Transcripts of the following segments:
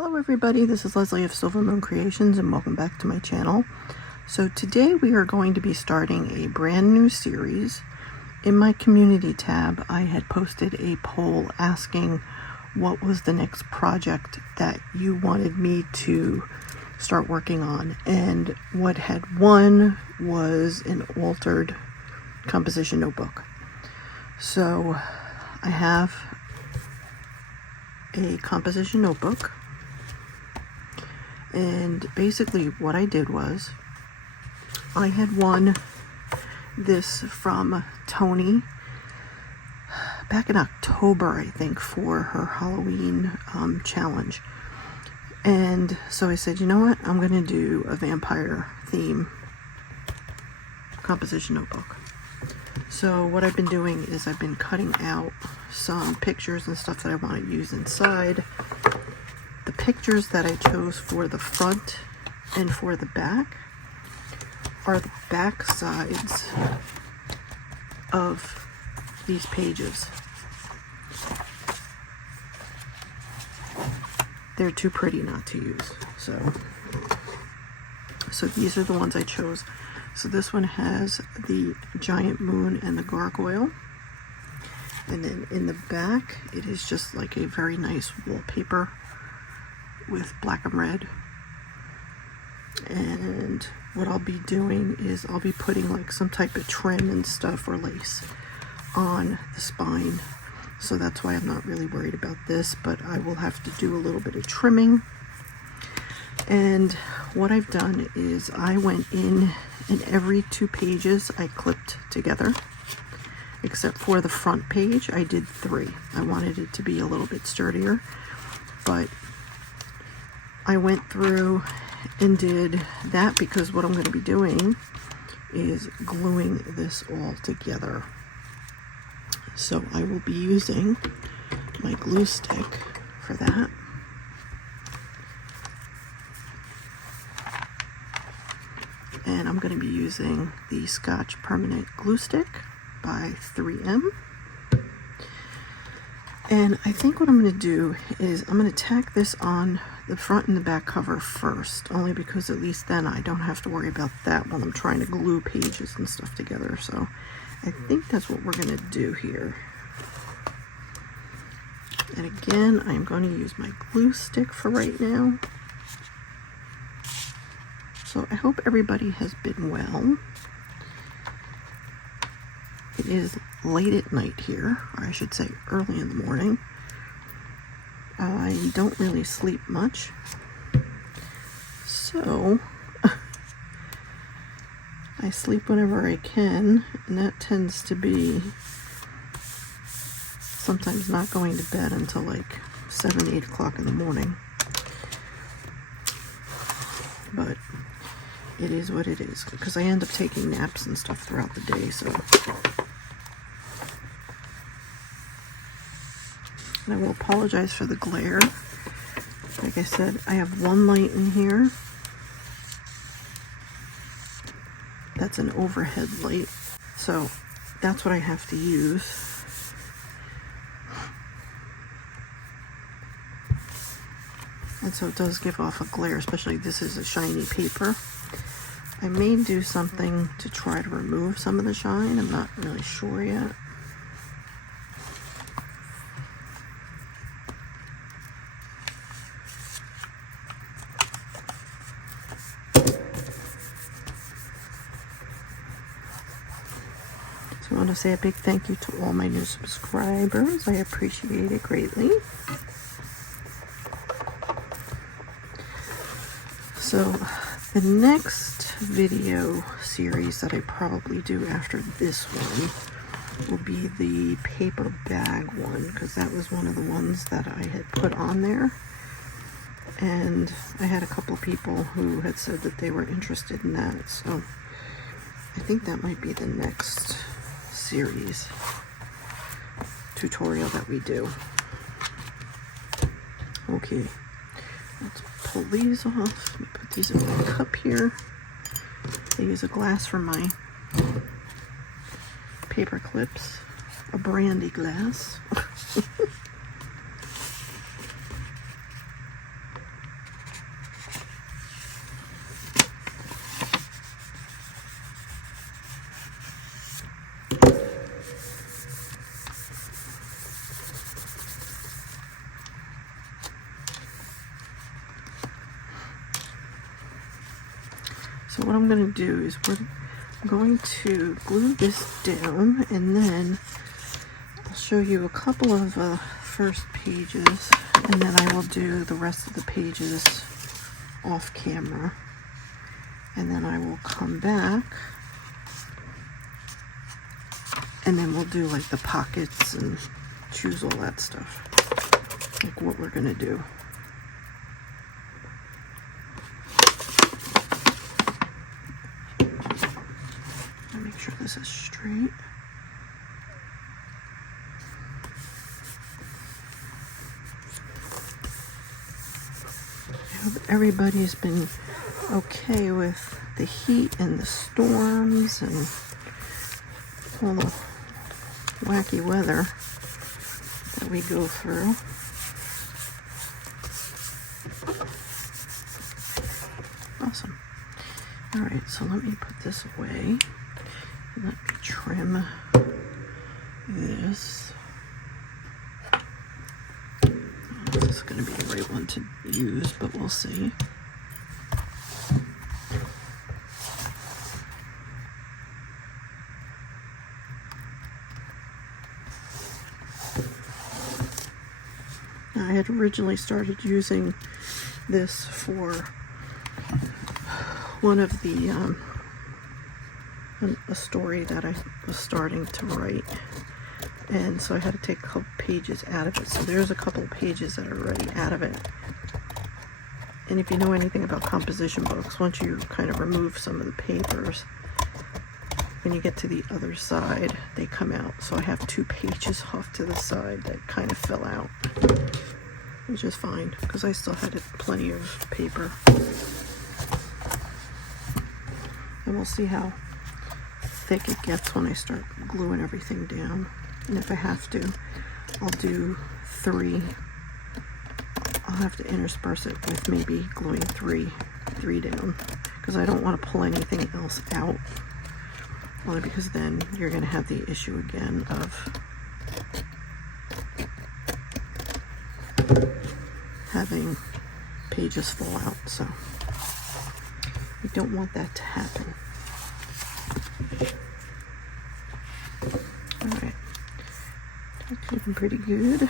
Hello everybody, this is Leslie of Silver Moon Creations and welcome back to my channel. So today we are going to be starting a brand new series. In my community tab, I had posted a poll asking what was the next project that you wanted me to start working on, and what had won was an altered composition notebook. So I have a composition notebook, and basically what I did was I had won this from Tony back in October, I think, for her Halloween challenge. And so I said, you know what, I'm gonna do a vampire theme composition notebook. So what I've been doing is I've been cutting out some pictures and stuff that I want to use inside. The pictures that I chose for the front and for the back are the back sides of these pages. They're too pretty not to use. So these are the ones I chose. So this one has the giant moon and the gargoyle. And then in the back, it is just like a very nice wallpaper with black and red. And what I'll be doing is I'll be putting like some type of trim and stuff or lace on the spine. So that's why I'm not really worried about this, but I will have to do a little bit of trimming. And what I've done is I went in and every 2 pages I clipped together, except for the front page I did 3. I wanted it to be a little bit sturdier, but I went through and did that because what I'm going to be doing is gluing this all together. So I will be using my glue stick for that. And I'm going to be using the Scotch Permanent Glue Stick by 3M. And I think what I'm going to do is I'm going to tack this on the front and the back cover first, only because at least then I don't have to worry about that while I'm trying to glue pages and stuff together. So I think that's what we're going to do here. And again, I'm going to use my glue stick for right now. So I hope everybody has been well. It is late at night here, or I should say early in the morning. I don't really sleep much, so I sleep whenever I can, and that tends to be sometimes not going to bed until like 7, 8 o'clock in the morning. But it is what it is, because I end up taking naps and stuff throughout the day, so. And I will apologize for the glare. Like I said, I have one light in here. That's an overhead light, so that's what I have to use. And so it does give off a glare, especially this is a shiny paper. I may do something to try to remove some of the shine. I'm not really sure yet. So I want to say a big thank you to all my new subscribers. I appreciate it greatly. So the next video series that I probably do after this one will be the paper bag one, because that was one of the ones that I had put on there. And I had a couple of people who had said that they were interested in that. So I think that might be the next series tutorial that we do. Okay, let's pull these off. Let me put these in my cup here. I use a glass for my paper clips, a brandy glass. So what I'm going to do is we're going to glue this down, and then I'll show you a couple of first pages, and then I will do the rest of the pages off camera, and then I will come back, and then we'll do like the pockets and choose all that stuff, like what we're gonna do. I'll make sure this is straight. I hope everybody's been okay with the heat and the storms and all the wacky weather that we go through. Awesome. All right, so let me put this away. Let me trim this. This is going to be the right one to use, but we'll see. I had originally started using this for one of the a story that I was starting to write, and so I had to take a couple pages out of it. So there's a couple of pages that are already out of it. And if you know anything about composition books, once you kind of remove some of the papers, when you get to the other side, they come out. So I have 2 pages off to the side that kind of fell out, which is fine because I still had plenty of paper. And we'll see how thick it gets when I start gluing everything down. And if I have to, I'll do 3. I'll have to intersperse it with maybe gluing 3 down, because I don't want to pull anything else out, only because then you're going to have the issue again of having pages fall out. So we don't want that to happen. Alright, that's looking pretty good.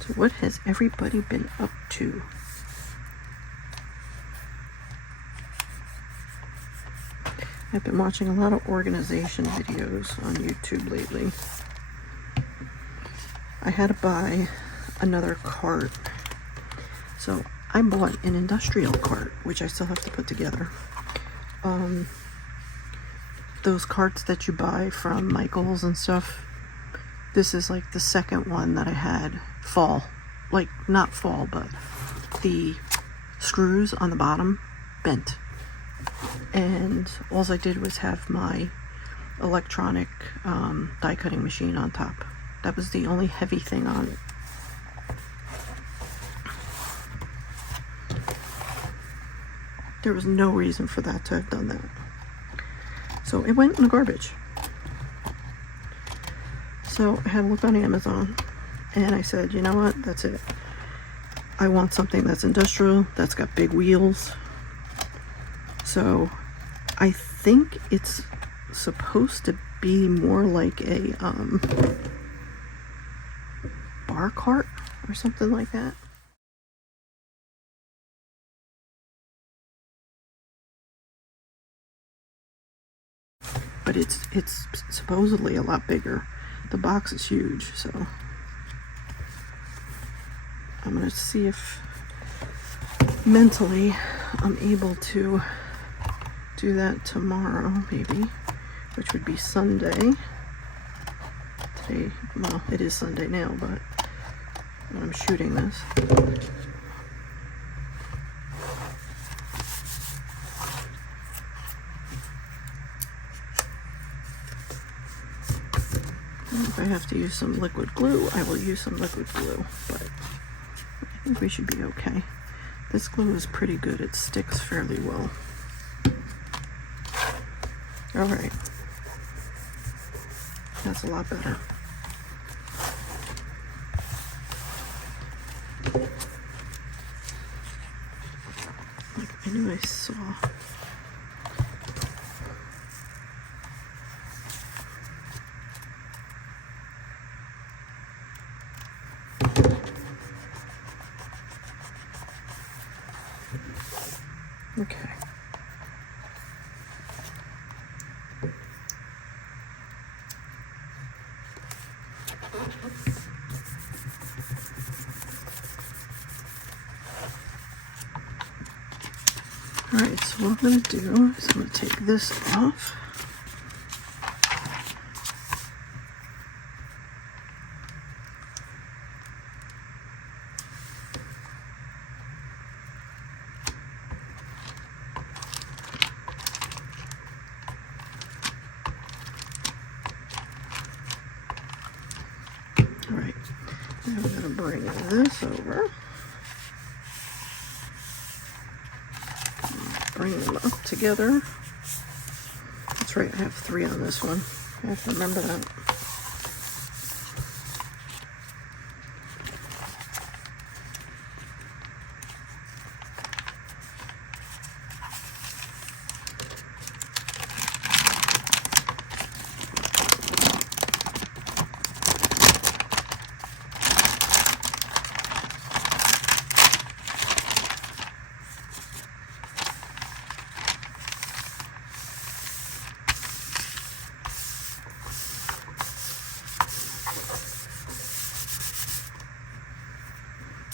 So what has everybody been up to? I've been watching a lot of organization videos on YouTube lately. I had to buy another cart. So I bought an industrial cart, which I still have to put together. Those carts that you buy from Michael's and stuff, this is like the second one that I had fall. Like, not fall, but the screws on the bottom bent. And all I did was have my electronic die cutting machine on top. That was the only heavy thing on it. There was no reason for that to have done that. So it went in the garbage. So I had a look on Amazon, and I said, you know what, that's it. I want something that's industrial, that's got big wheels. So I think it's supposed to be more like a bar cart or something like that. But it's supposedly a lot bigger. The box is huge, so I'm gonna see if mentally I'm able to do that tomorrow, maybe, which would be Sunday. Today, well, it is Sunday now, but when I'm shooting this. If I have to use some liquid glue, I will use some liquid glue, but I think we should be okay. This glue is pretty good. It sticks fairly well. All right. That's a lot better. I knew I saw. Okay. Alright, so what I'm going to do is I'm going to take this off. Alright, now I'm going to bring this over. Bring them up together. That's right, I have 3 on this one. I have to remember that.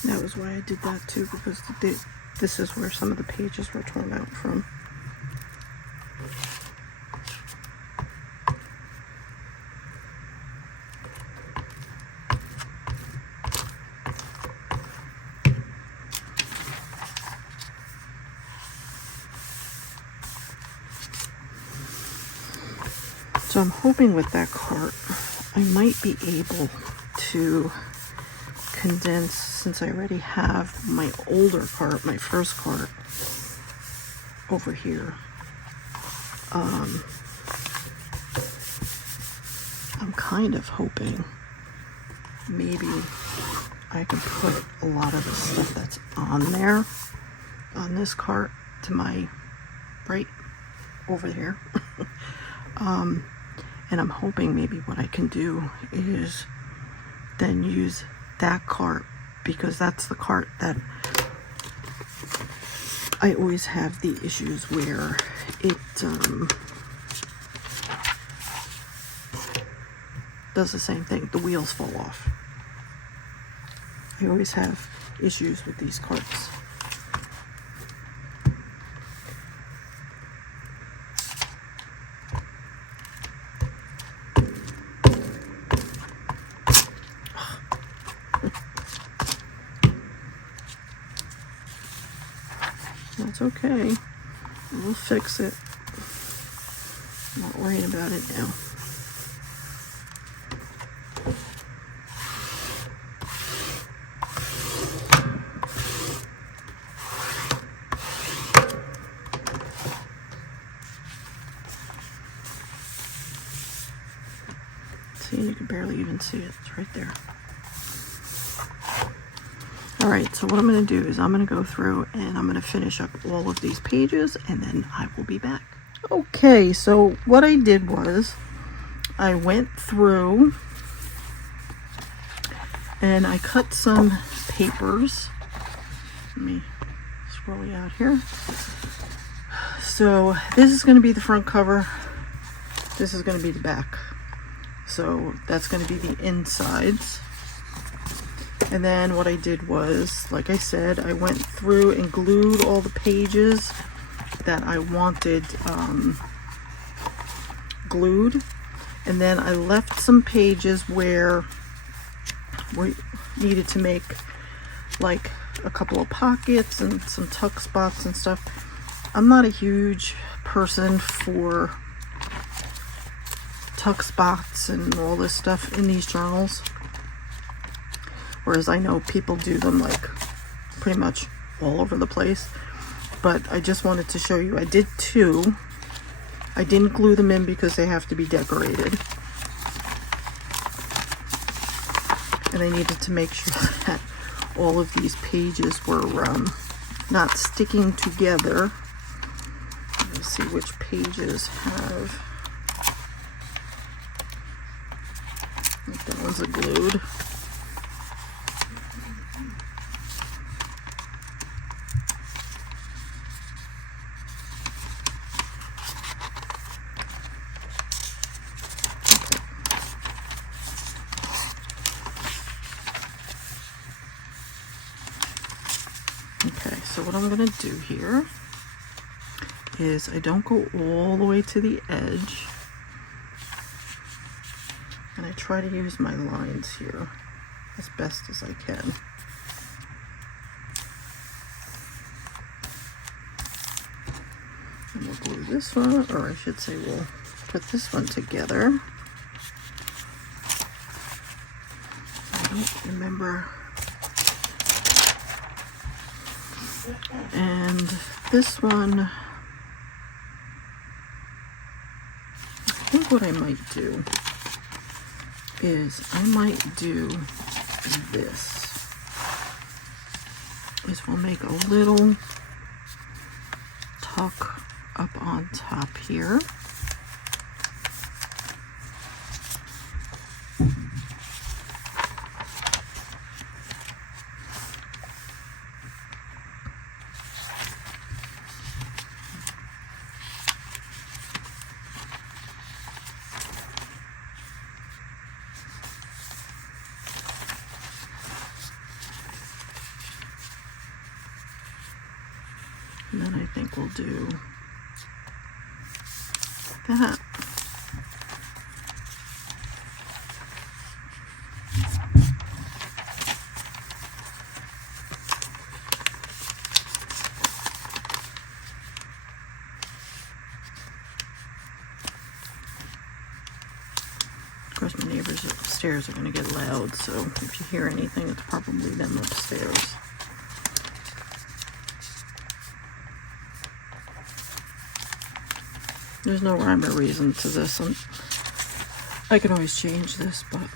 That was why I did that too, because this is where some of the pages were torn out from. So I'm hoping with that cart, I might be able to condense, since I already have my older cart, my first cart, over here. I'm kind of hoping maybe I can put a lot of the stuff that's on there, on this cart, to my right over here. And I'm hoping maybe what I can do is then use that cart, because that's the cart that I always have the issues where it does the same thing. The wheels fall off. I always have issues with these carts. That's okay. We'll fix it. I'm not worrying about it now. See, you can barely even see it. It's right there. Alright, so what I'm going to do is I'm going to go through and I'm going to finish up all of these pages, and then I will be back. Okay, so what I did was I went through and I cut some papers. Let me scroll you out here. So this is going to be the front cover. This is going to be the back. So that's going to be the insides. And then what I did was, like I said, I went through and glued all the pages that I wanted glued. And then I left some pages where we needed to make like a couple of pockets and some tuck spots and stuff. I'm not a huge person for tuck spots and all this stuff in these journals. Whereas I know people do them like pretty much all over the place. But I just wanted to show you, I did 2. I didn't glue them in because they have to be decorated. And I needed to make sure that all of these pages were not sticking together. Let's see which pages have. I think that one's a glued. Okay, so what I'm going to do here is I don't go all the way to the edge, and I try to use my lines here as best as I can. And we'll glue this one, or I should say we'll put this one together. I don't remember. And this one, I think what I might do is I might do this, is we'll make a little tuck up on top here. And then I think we'll do that. Of course, my neighbors upstairs are going to get loud, so if you hear anything, it's probably them upstairs. There's no rhyme or reason to this, and I can always change this, but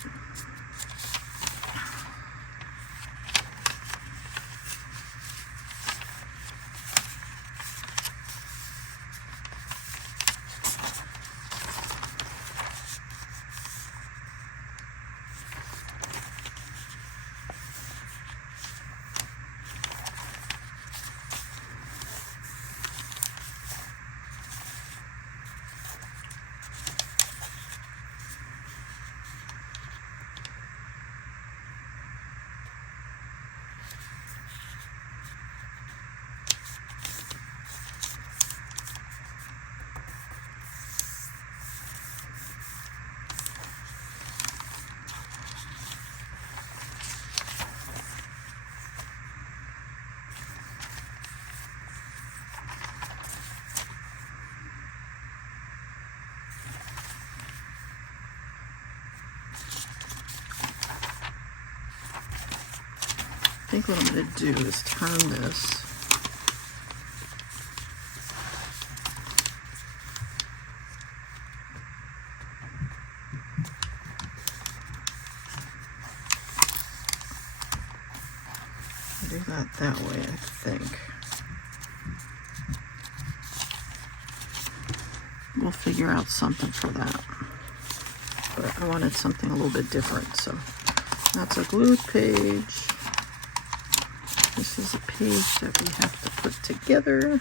I think what I'm going to do is turn this. Do that way, I think. We'll figure out something for that. But I wanted something a little bit different, so that's a glued page. This is a page that we have to put together.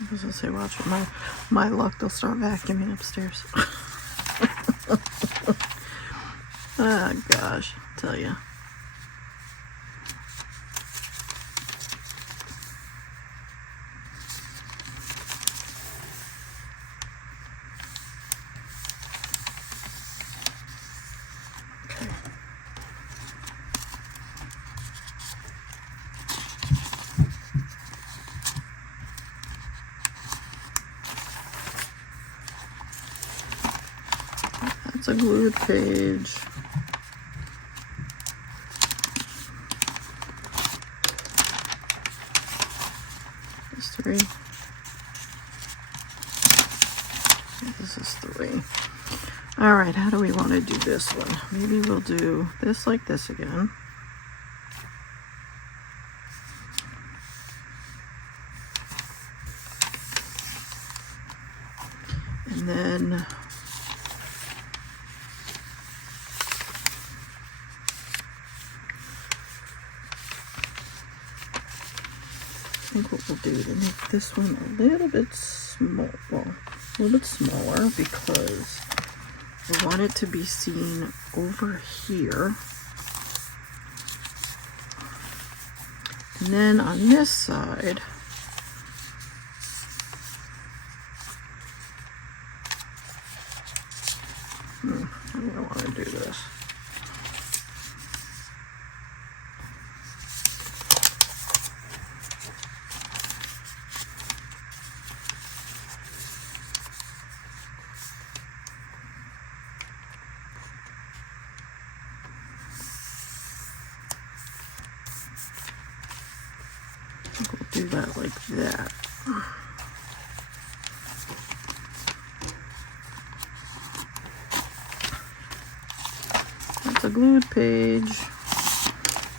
I was gonna say, watch with my luck, they'll start vacuuming upstairs. Oh gosh, I'll tell you. That's a glued page. There's 3. Yeah, this is 3. All right, how do we want to do this one? Maybe we'll do this like this again. And then I think what we'll do to make this one a little bit small, well, a little bit smaller, because we want it to be seen over here. And then on this side, I don't want to do this. We'll do that like that. That's a glued page.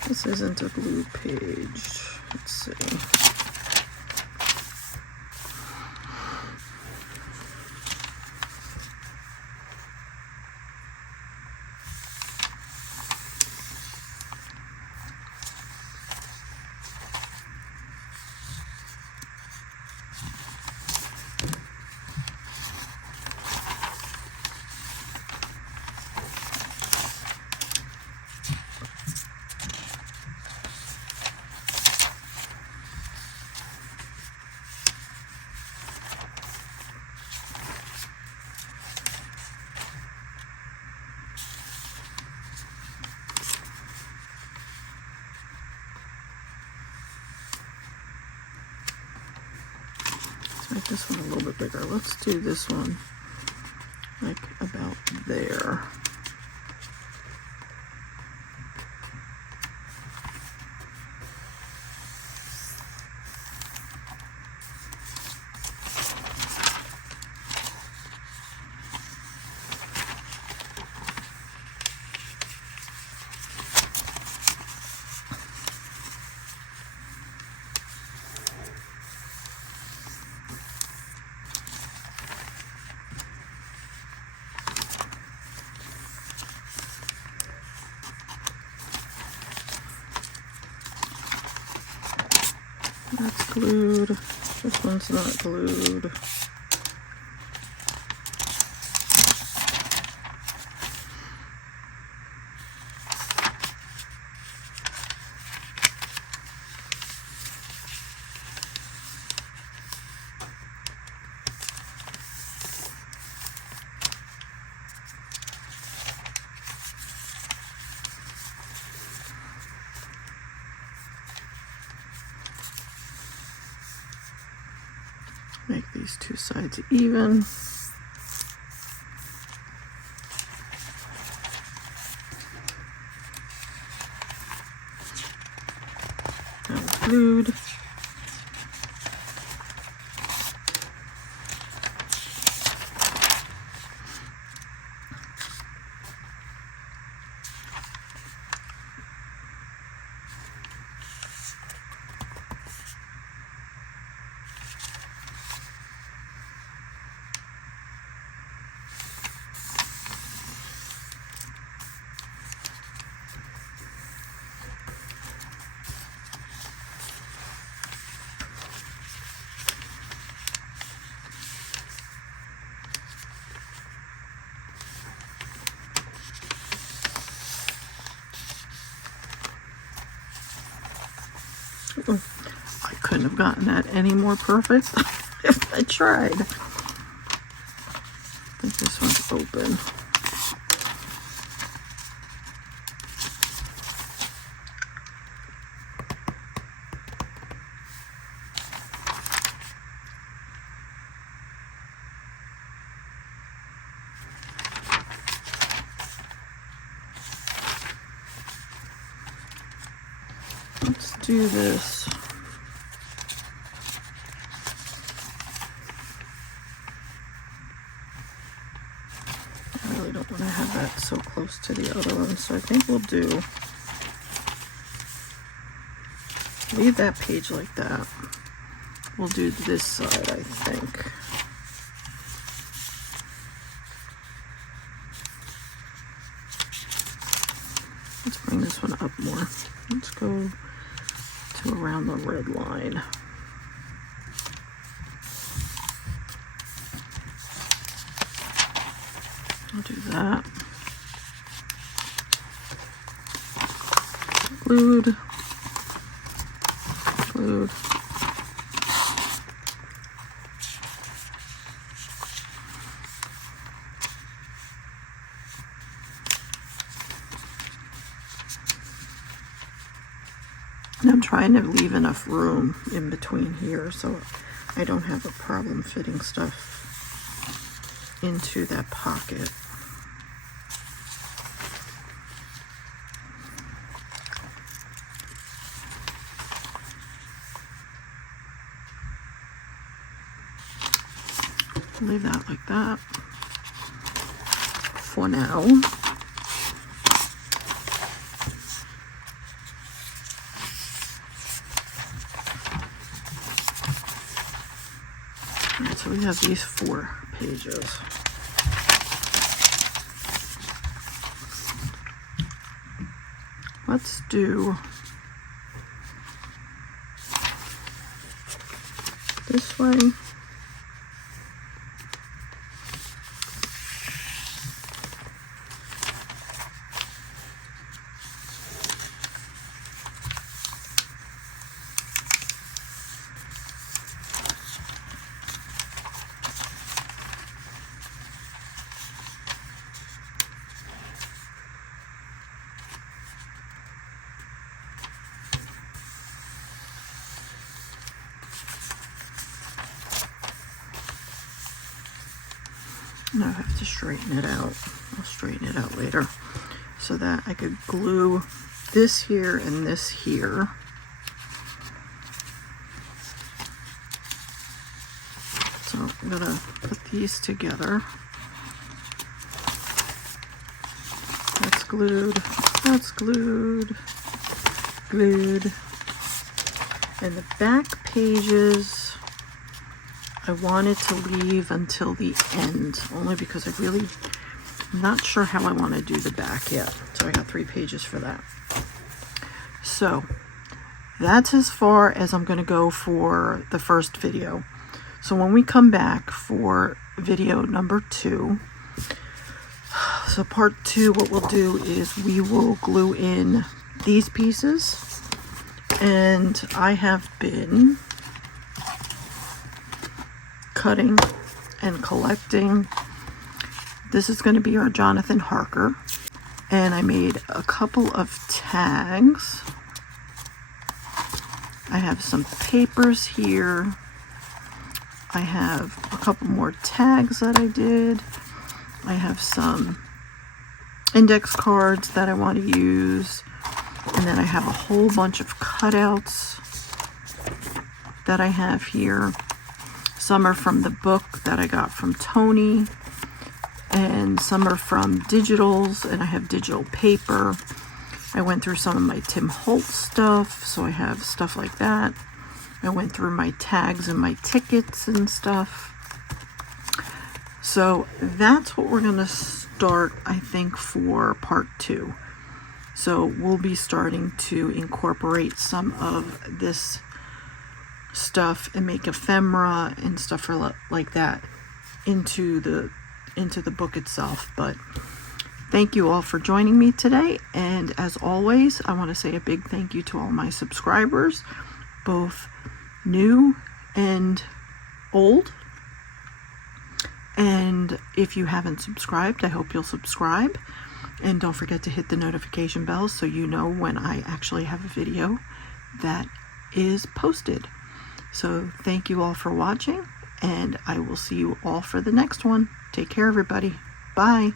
This isn't a glued page. Let's see. Make this one a little bit bigger. Let's do this one like about there. That's glued. This one's not glued. Make these two sides even. That was glued. couldn't have gotten that any more perfect if I tried. I think this one's open. Let's do this. I really don't want to have that so close to the other one, so I think we'll leave that page like that. We'll do this side, I think. Let's bring this one up more. Let's go to around the red line. I'll do that. Glued. Glued. And I'm trying to leave enough room in between here so I don't have a problem fitting stuff into that pocket. Leave that like that for now. Alright, so we have these 4 pages. Let's do this way. And I have to straighten it out. I'll straighten it out later so that I could glue this here and this here. So I'm gonna put these together. That's glued, that's glued, glued. And the back pages I wanted to leave until the end, only because I'm not sure how I want to do the back yet. So I got 3 pages for that. So that's as far as I'm going to go for the first video. So when we come back for video number 2, so part 2, what we'll do is we will glue in these pieces. And I have been cutting and collecting. This is going to be our Jonathan Harker, and I made a couple of tags. I have some papers here. I have a couple more tags that I did. I have some index cards that I want to use, and then I have a whole bunch of cutouts that I have here. Some are from the book that I got from Tony, and some are from digitals, and I have digital paper. I went through some of my Tim Holtz stuff, so I have stuff like that. I went through my tags and my tickets and stuff. So that's what we're gonna start, I think, for part 2. So we'll be starting to incorporate some of this stuff and make ephemera and stuff like that into the book itself. But thank you all for joining me today, and as always, I want to say a big thank you to all my subscribers, both new and old. And if you haven't subscribed, I hope you'll subscribe. And don't forget to hit the notification bell so you know when I actually have a video that is posted. So thank you all for watching, and I will see you all for the next one. Take care, everybody. Bye.